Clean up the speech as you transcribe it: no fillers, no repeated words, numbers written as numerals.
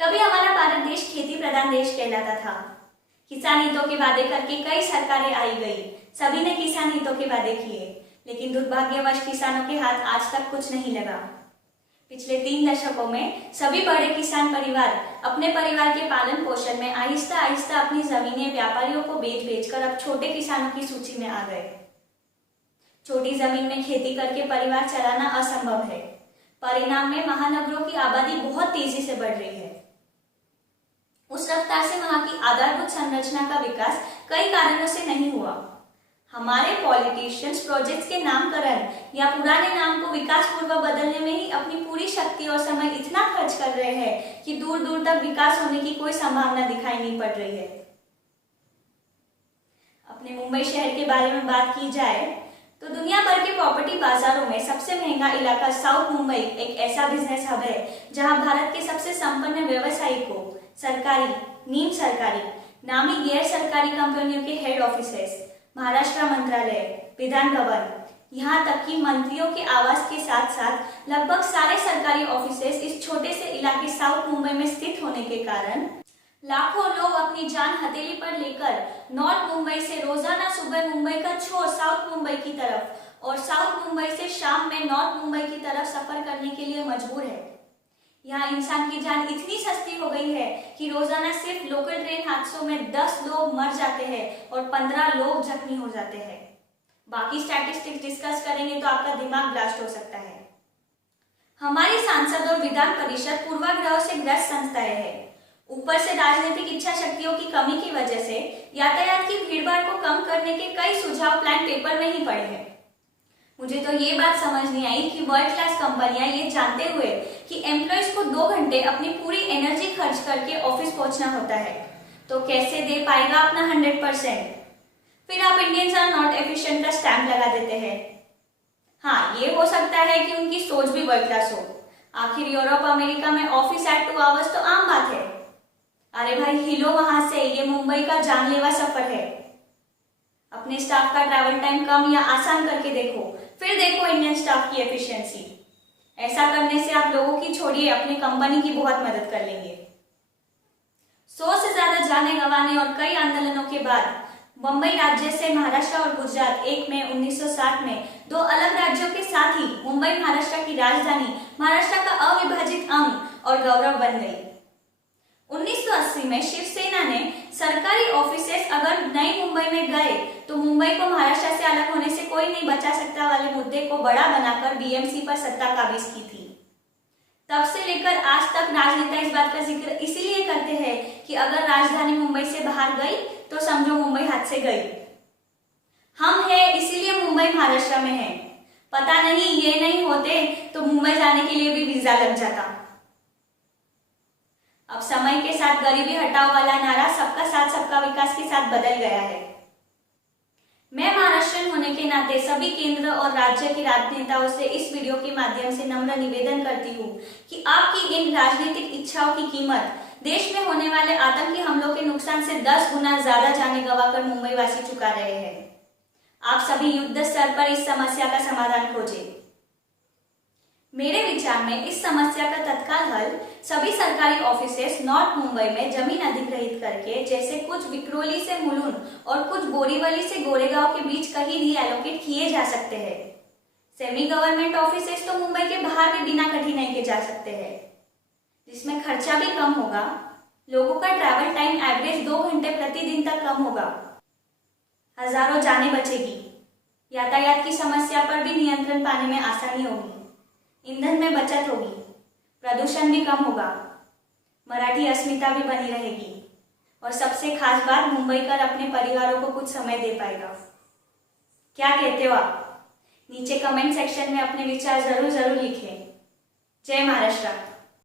कभी हमारा भारत देश खेती प्रधान देश कहलाता था। किसान हितों के वादे करके कई सरकारें आई गई, सभी ने किसान हितों के वादे किए, लेकिन दुर्भाग्यवश किसानों के हाथ आज तक कुछ नहीं लगा। पिछले 3 दशकों में सभी बड़े किसान परिवार अपने परिवार के पालन पोषण में आहिस्ता आहिस्ता अपनी जमीनें व्यापारियों को बेच बेचकर अब छोटे किसानों की सूची में आ गए। छोटी जमीन में खेती करके परिवार चलाना असंभव है। परिणाम में महानगरों की आबादी बहुत तेजी से बढ़ रही है। उस रफ्तार से वहां की आधारभूत संरचना का विकास कई कारणों से नहीं हुआ। हमारे पॉलिटिशियंस प्रोजेक्ट्स के नामकरण या पुराने नाम को विकास पूर्वक बदलने में ही अपनी पूरी शक्ति और समय इतना खर्च कर रहे हैं कि दूर दूर तक विकास होने की कोई संभावना दिखाई नहीं पड़ रही है। अपने मुंबई शहर के बारे में बात की जाए तो दुनिया भर के प्रॉपर्टी बाजारों में सबसे महंगा इलाका साउथ मुंबई एक ऐसा बिजनेस हब है जहां भारत के सबसे संपन्न व्यवसायिकों, सरकारी, नीम सरकारी, नामी गैर सरकारी कंपनियों के हेड ऑफिसेस, महाराष्ट्र मंत्रालय, विधान भवन, यहाँ तक कि मंत्रियों के आवास के साथ साथ लगभग सारे सरकारी ऑफिसेस इस छोटे से इलाके साउथ मुंबई में स्थित होने के कारण लाखों लोग अपनी जान हथेली पर लेकर नॉर्थ मुंबई से रोजाना सुबह मुंबई का छोर साउथ मुंबई की तरफ और साउथ मुंबई से शाम में नॉर्थ मुंबई की तरफ सफर करने के लिए मजबूर है। यहाँ इंसान की जान इतनी सस्ती हो गई है कि रोजाना सिर्फ लोकल ट्रेन हादसों में 10 लोग मर जाते हैं और 15 लोग जख्मी हो जाते हैं। बाकी स्टैटिस्टिक्स डिस्कस करेंगे तो आपका दिमाग ब्लास्ट हो सकता है। हमारी सांसद और विधान परिषद पूर्वाग्रह से ग्रस्त संस्थाएं हैं। ऊपर से राजनीतिक इच्छा शक्तियों की कमी की वजह से यातायात की भीड़भाड़ को कम करने के कई सुझाव प्लान पेपर में ही पड़े हैं। मुझे तो ये बात समझ नहीं आई कि वर्ल्ड क्लास कंपनियां ये जानते हुए कि एम्प्लॉयज को 2 घंटे अपनी पूरी एनर्जी खर्च करके ऑफिस पहुंचना होता है तो कैसे दे पाएगा अपना 100%। फिर आप इंडियंस आर नॉट एफिशिएंट का स्टैंप लगा देते हैं। हाँ, ये हो सकता है कि उनकी सोच भी वर्ल्ड क्लास हो। आखिर यूरोप अमेरिका में ऑफिस एट 2 आवर्स तो आम बात है। अरे भाई हिलो वहां से, ये मुंबई का जानलेवा सफर है। अपने स्टाफ का ट्रैवल टाइम कम या आसान करके देखो, फिर देखो इंडियन स्टाफ की एफिशिएंसी। ऐसा करने से आप लोगों की छोड़िए अपनी कंपनी की बहुत मदद कर लेंगे। 100 से ज्यादा जाने गंवाने और कई आंदोलनों के बाद मुंबई राज्य से महाराष्ट्र और गुजरात 1 मई 1960 में 2 अलग राज्यों के साथ ही मुंबई महाराष्ट्र की राजधानी, महाराष्ट्र का अविभाजित अंग और गौरव बन गई। 1980 में शिवसेना ने सरकारी ऑफिसेस अगर नई मुंबई में गए तो मुंबई को महाराष्ट्र से अलग होने से कोई नहीं बचा सकता वाले मुद्दे को बड़ा बनाकर बीएमसी पर सत्ता काबिज की थी। तब से लेकर आज तक राजनेता इस बात का जिक्र इसीलिए करते हैं कि अगर राजधानी मुंबई से बाहर गई तो समझो मुंबई हाथ से गई। हम हैं इसीलिए मुंबई महाराष्ट्र में है। पता नहीं ये नहीं होते तो मुंबई जाने के लिए भी वीजा लग जाता। अब समय के साथ गरीबी हटाओ वाला नारा सबका साथ सबका विकास के साथ बदल गया है। मैं महाराष्ट्रियन होने के नाते सभी केंद्र और राज्य के राजनेताओं से इस वीडियो के माध्यम से नम्र निवेदन करती हूँ कि आपकी इन राजनीतिक इच्छाओं की कीमत देश में होने वाले आतंकी हमलों के नुकसान से 10 गुना ज्यादा जाने गंवाकर मुंबई वासी चुका रहे हैं। आप सभी युद्ध स्तर पर इस समस्या का समाधान खोजें। मेरे विचार में इस समस्या का तत्काल हल सभी सरकारी ऑफिसेस नॉर्थ मुंबई में जमीन अधिग्रहित करके, जैसे कुछ विक्रोली से मुलुंड और कुछ बोरीवली से गोरेगांव के बीच कहीं भी एलोकेट किए जा सकते हैं। सेमी गवर्नमेंट ऑफिसेस तो मुंबई के बाहर भी बिना कठिनाई के जा सकते हैं, जिसमें खर्चा भी कम होगा, लोगों का ट्रैवल टाइम एवरेज 2 घंटे प्रतिदिन तक कम होगा, हजारों जानें बचेगी, यातायात की समस्या पर भी नियंत्रण पाने में आसानी होगी, ईंधन में बचत होगी, प्रदूषण भी कम होगा, मराठी अस्मिता भी बनी रहेगी और सबसे खास बात मुंबई कर अपने परिवारों को कुछ समय दे पाएगा। क्या कहते हो आप? नीचे कमेंट सेक्शन में अपने विचार जरूर लिखें। जय महाराष्ट्र।